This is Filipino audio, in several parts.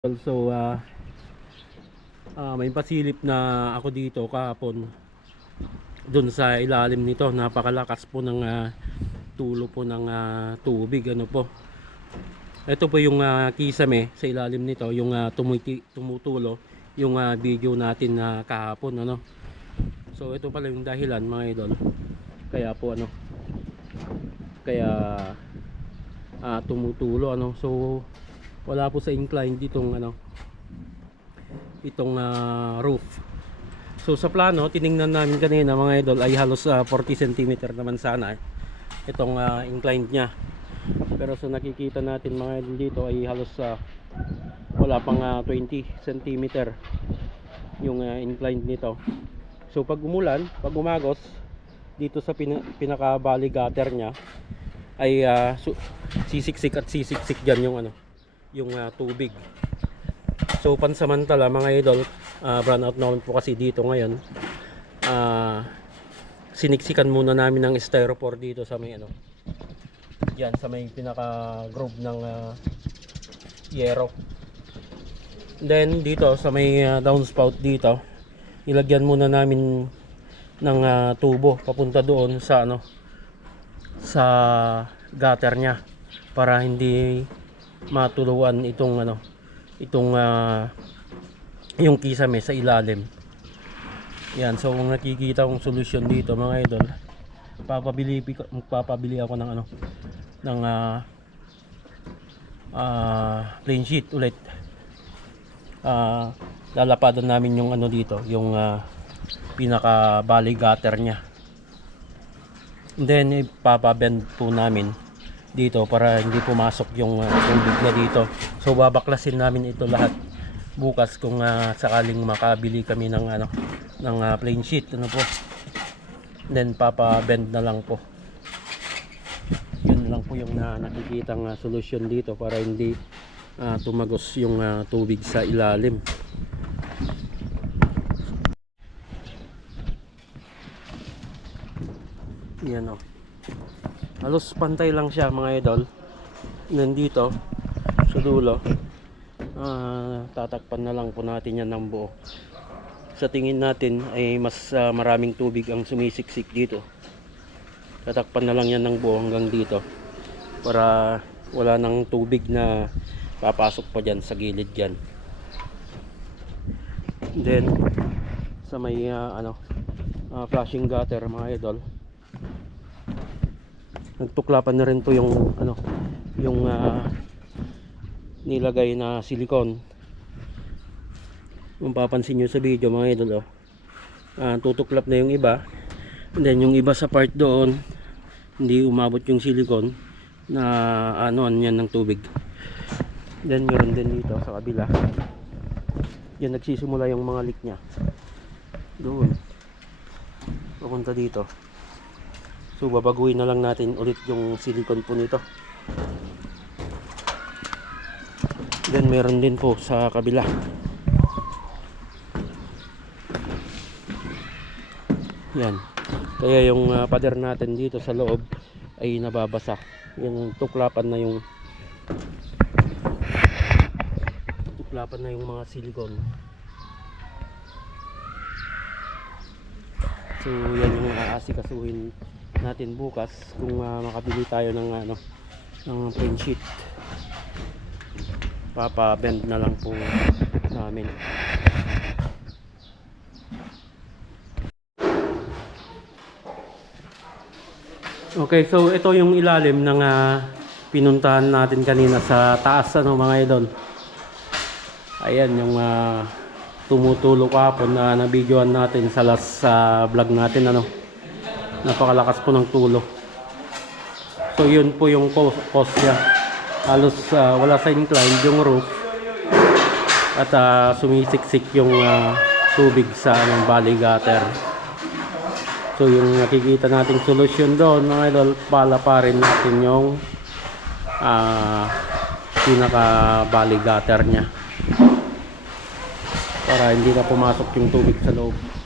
Also, ah ah, may pasilip na ako dito kahapon doon sa ilalim nito. Napakalakas po ng ah, tulo po ng ah, tubig. Ano po. Ito po yung ah, kisame sa ilalim nito. Yung ah, tumuti, tumutulo. Yung ah, video natin na kahapon. Ano. So ito pala yung dahilan mga idol. Kaya po ano. Kaya ah, tumutulo. Ano. So wala po sa incline ditong ano itong ah, roof. So sa plano tiningnan namin kanina mga idol ay halos ah, 40 cm naman sana eh. itong ah, inclined nya pero sa nakikita natin mga idol dito ay halos ah, wala pang ah, 20 cm yung ah, inclined nito. So pag umulan pag umagos dito sa pina, pinaka valley gutter nya ay su- sisiksik at sisiksik dyan yung ano yung ah, tubig. So pansamantala mga idol, uh, brown out naman po kasi dito ngayon. Ah siniksikan muna namin ng styrofoam dito sa may ano. Diyan sa may pinaka groove ng ah, yero. Then dito sa may ah, downspout dito, ilagyan muna namin ng ah, tubo papunta doon sa ano sa gutter niya para hindi matuluan itong ano itong ah, yung kisame sa ilalim. Yan so kung nakikita kong solusyon dito mga idol papabili magpapabili ako ng ano ng ah ah, plain sheet ulit. Ah lalapadan namin yung ano dito yung ah, pinaka valley gutter nya And then ipapabend po namin dito para hindi pumasok yung uh, tubig na dito. So babaklasin namin ito lahat bukas kung ah, sakaling makabili kami ng ano ng ah, plain sheet ano po. Then papa-bend na lang po. Yun lang po yung na nakikitang ah, solusyon dito para hindi ah, tumagos yung ah, tubig sa ilalim. Yan o. Halos pantay lang siya mga idol. Nandito sa dulo. Ah, tatakpan na lang po natin yan ng buo. Sa tingin natin ay mas ah, maraming tubig ang sumisiksik dito. Tatakpan na lang yan ng buo hanggang dito. Para wala nang tubig na papasok pa dyan sa gilid dyan. Then sa may ah, ano ah, flashing gutter mga idol nagtuklapan na rin po yung ano yung ah, nilagay na silicone kung papansin nyo sa video mga idol oh, ah, tutuklap na yung iba. And then yung iba sa part doon hindi umabot yung silicone na ano yan ng tubig. Then meron din dito sa kabila. Yan nagsisimula yung mga leak nya doon. Papunta dito So babaguhin na lang natin ulit yung silicone po nito. Then meron din po sa kabila. Yan. Kaya yung uh, pader natin dito sa loob ay nababasa. Yung tuklapan na yung tuklapan na yung mga silicone. So yan yung aasikasuhin natin bukas kung ah, makabili tayo ng ano ng plain sheet. Papa bend na lang po namin. Okay so ito yung ilalim ng ah, pinuntahan natin kanina sa taas ano mga idol. Ayan yung ah, tumutulo kahapon na nabidyoan natin sa last sa vlog natin ano napakalakas po ng tulo. So yun po yung co- cause niya halos ah, wala sa incline yung roof. At ah, sumisiksik yung ah, tubig sa anong valley gutter. So yung nakikita nating solusyon doon mga idol pala pa rin natin yung ah, pinaka valley gutter nya para hindi na pumasok yung tubig sa loob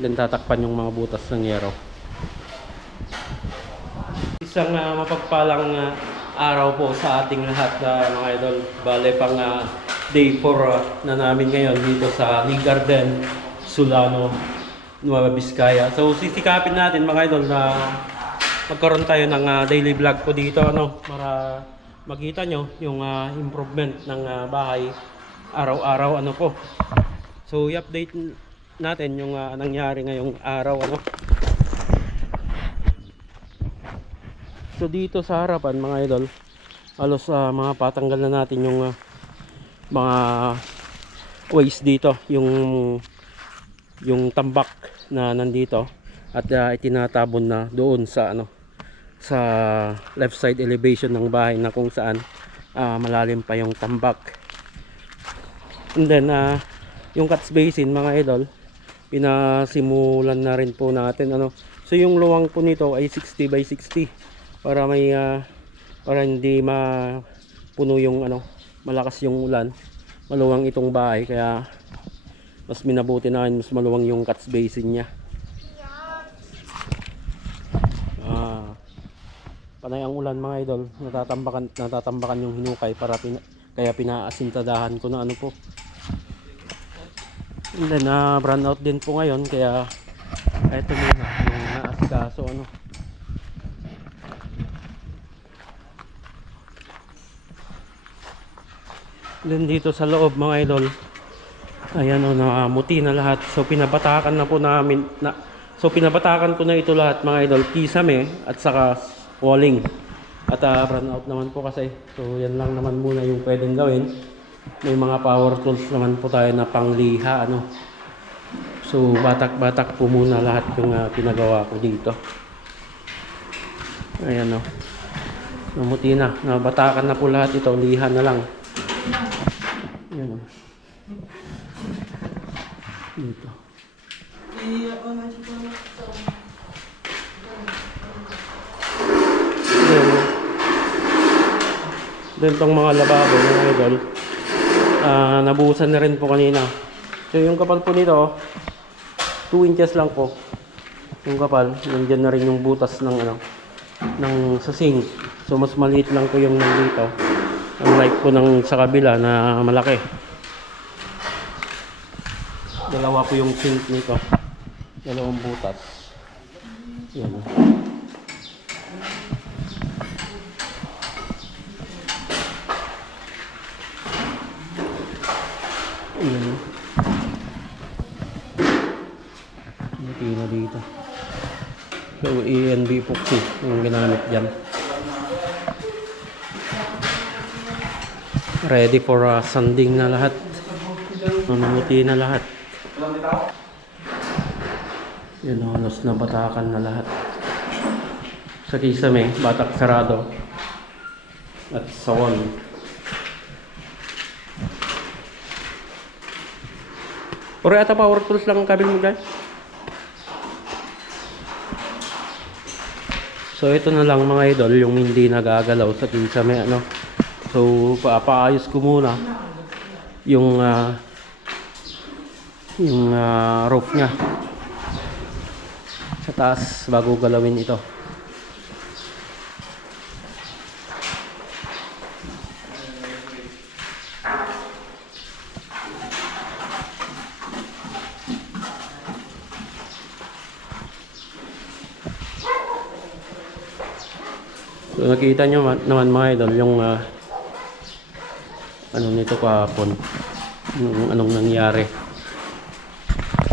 then tatakpan yung mga butas ng yero. Isang ah, mapagpalang ah, araw po sa ating lahat na mga idol. Bale pang ah, day 4 na namin ngayon dito sa Lee Garden, Sulano, Nueva Vizcaya. So sisikapin natin mga idol na magkaroon tayo ng ah, daily vlog po dito ano para makita nyo yung ah, improvement ng ah, bahay araw-araw ano po. So i-update natin yung ah, nangyari ngayong araw ano. So dito sa harapan mga idol, halos ah, mga patanggal na natin yung ah, mga waste dito, yung yung tambak na nandito at ah, itinatabon na doon sa ano sa left side elevation ng bahay na kung saan ah, malalim pa yung tambak. And then ah, yung catch basin mga idol, pinasimulan na rin po natin ano. So yung luwang po nito ay 60 by 60 para may ah, para hindi mapuno yung ano malakas yung ulan. Maluwang itong bahay kaya mas minabuti na mas maluwang yung catch basin niya. Ah panay ang ulan mga idol. Natatambakan natatambakan yung hinukay para pina, kaya pinaasintadahan ko na ano po and then na brand out din po ngayon kaya eto muna yung naasikaso ano Then dito sa loob mga idol, ayan o, nakamuti na lahat. So pinabatakan na po namin, na, so pinabatakan ko na ito lahat mga idol, kisame at saka walling. At uh, run out naman po kasi. So yan lang naman muna yung pwedeng gawin. May mga power tools naman po tayo na pangliha ano. So batak-batak po muna lahat yung ah, pinagawa ko dito. Ayan o. Namuti na. Nabatakan na po lahat ito. Liha na lang. Yan o. Dito. Then, then tong mga lababo mga idol, ah nabuhusan na rin po kanina. So yung kapal po nito, 2 inches lang po. Yung kapal, nandiyan na rin yung butas ng ano, ng sa sink. So mas maliit lang po yung nandito. Unlike po ng sa kabila na malaki. Dalawa po yung sink nito. Dalawang butas. Yan. Ayan. Buti na dito. So, ENB epoxy yung ginamit dyan. Ready for uh, sanding na lahat. Mamuti na lahat. Yan halos na batakan na lahat. Sa kisame, batak sarado. At sa Puro ata power tools lang ang kabil mo guys. So ito na lang mga idol yung hindi nagagalaw sa kisame ano. So papaayos ko muna yung ah, yung ah, roof niya sa taas bago galawin ito. So nakita nyo man- naman mga idol yung ah, ano nito kahapon. Yung anong nangyari